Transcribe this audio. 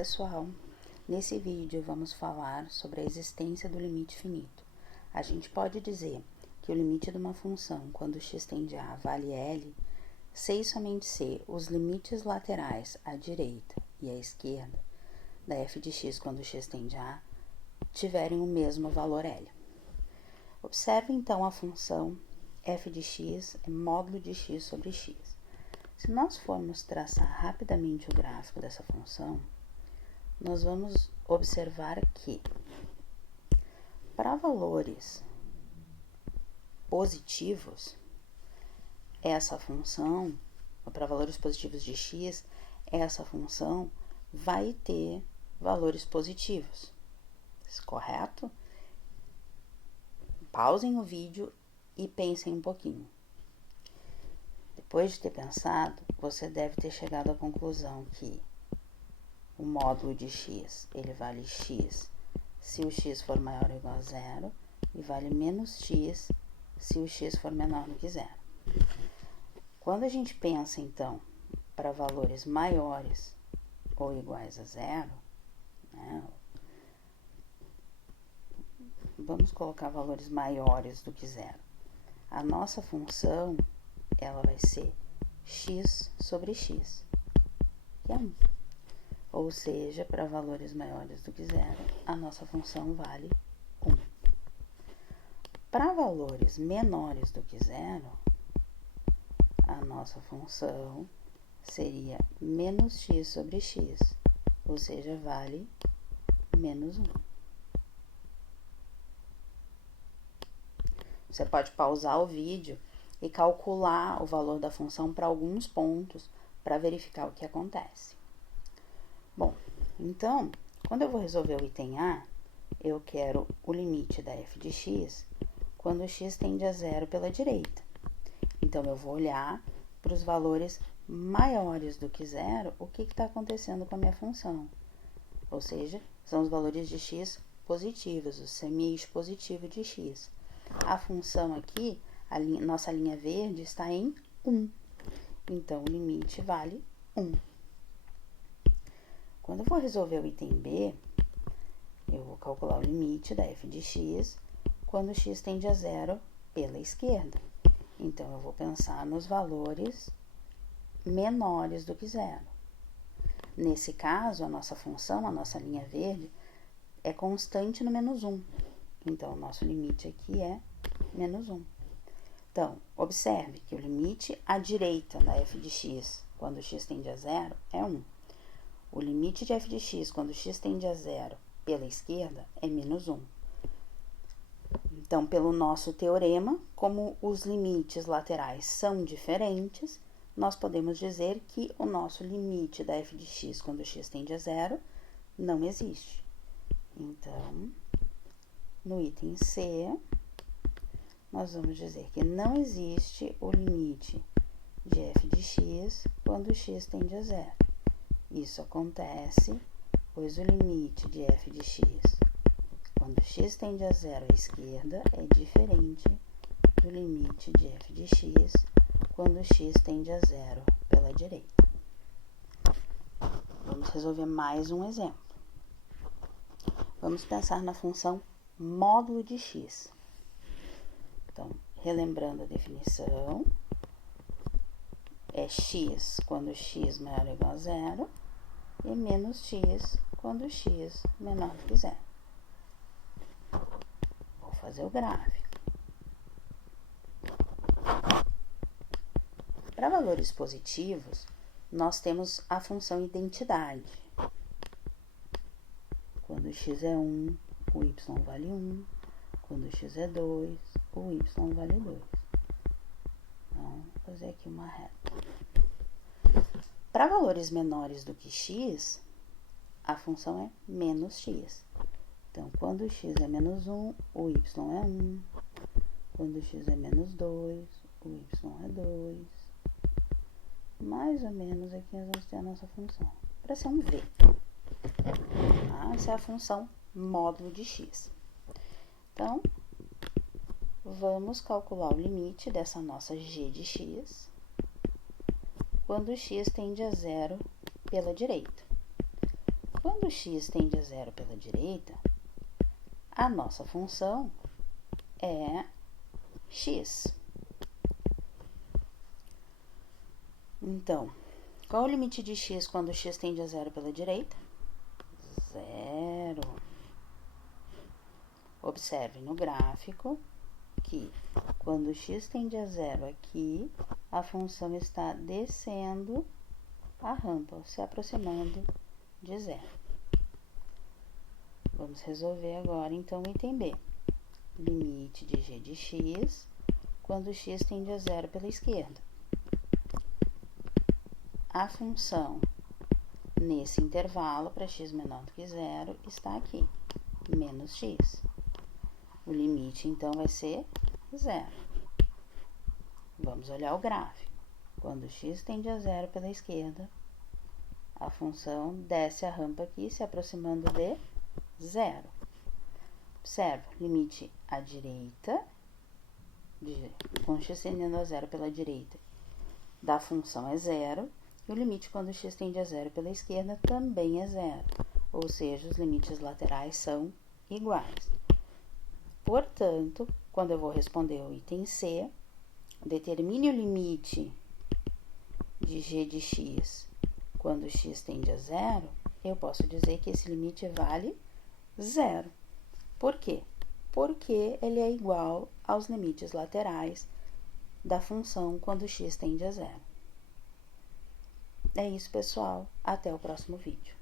pessoal, nesse vídeo vamos falar sobre a existência do limite finito. A gente pode dizer que o limite de uma função quando x tende a vale L, se e somente se os limites laterais à direita e à esquerda da f de x quando x tende a tiverem o mesmo valor L. Observe então a função f de x é módulo de x sobre x. Se nós formos traçar rapidamente o gráfico dessa função, nós vamos observar que, para valores positivos, essa função, para valores positivos de x, essa função vai ter valores positivos, correto? Pausem o vídeo e pensem um pouquinho. Depois de ter pensado, você deve ter chegado à conclusão que o módulo de x, ele vale x se o x for maior ou igual a zero e vale menos x se o x for menor do que zero. Quando a gente pensa, então, para valores maiores ou iguais a zero, né, vamos colocar valores maiores do que zero. A nossa função, ela vai ser x sobre x, que é 1. Ou seja, para valores maiores do que zero, a nossa função vale 1. Para valores menores do que zero, a nossa função seria menos x sobre x, ou seja, vale menos 1. Você pode pausar o vídeo e calcular o valor da função para alguns pontos para verificar o que acontece. Bom, então, quando eu vou resolver o item A, eu quero o limite da f de x quando x tende a zero pela direita. Então, eu vou olhar para os valores maiores do que zero, o que está acontecendo com a minha função. Ou seja, são os valores de x positivos, o semi-eixo positivo de x. A função aqui, nossa linha verde, está em 1. Então, o limite vale 1. Quando eu for resolver o item B, eu vou calcular o limite da f de x quando x tende a zero pela esquerda. Então, eu vou pensar nos valores menores do que zero. Nesse caso, a nossa função, a nossa linha verde, é constante no menos 1. Então, o nosso limite aqui é menos 1. Então, observe que o limite à direita da f de x quando x tende a zero é 1. O limite de f de x quando x tende a zero pela esquerda é menos 1. Então, pelo nosso teorema, como os limites laterais são diferentes, nós podemos dizer que o nosso limite da f de x quando x tende a zero não existe. Então, no item C, nós vamos dizer que não existe o limite de f de x quando x tende a zero. Isso acontece, pois o limite de f de x quando x tende a zero à esquerda é diferente do limite de f de x quando x tende a zero pela direita. Vamos resolver mais um exemplo. Vamos pensar na função módulo de x. Então, relembrando a definição, é x quando x maior ou igual a zero e menos x quando x menor do que zero. Vou fazer o gráfico. Para valores positivos, nós temos a função identidade. Quando x é 1, o y vale 1. Quando x é 2, o y vale 2. Então, vou fazer aqui uma reta. Para valores menores do que x, a função é menos x. Então, quando x é menos 1, o y é 1. Quando x é menos 2, o y é 2. Mais ou menos aqui nós vamos ter a nossa função. Para ser um v. Tá? Essa é a função módulo de x. Então, vamos calcular o limite dessa nossa g de x quando x tende a zero pela direita. Quando x tende a zero pela direita, a nossa função é x. Então, qual é o limite de x quando x tende a zero pela direita? Zero. Observe no gráfico que quando x tende a zero aqui, a função está descendo a rampa, se aproximando de zero. Vamos resolver agora, então, o item B. Limite de g de x quando x tende a zero pela esquerda. A função nesse intervalo, para x menor do que zero, está aqui, menos x. O limite, então, vai ser zero. Vamos olhar o gráfico. Quando x tende a zero pela esquerda, a função desce a rampa aqui, se aproximando de zero. Observa, limite à direita, com x tendendo a zero pela direita, da função é zero, e o limite quando x tende a zero pela esquerda também é zero, ou seja, os limites laterais são iguais. Portanto, quando eu vou responder o item C, determine o limite de g de x quando x tende a zero, eu posso dizer que esse limite vale zero. Por quê? Porque ele é igual aos limites laterais da função quando x tende a zero. É isso, pessoal. Até o próximo vídeo.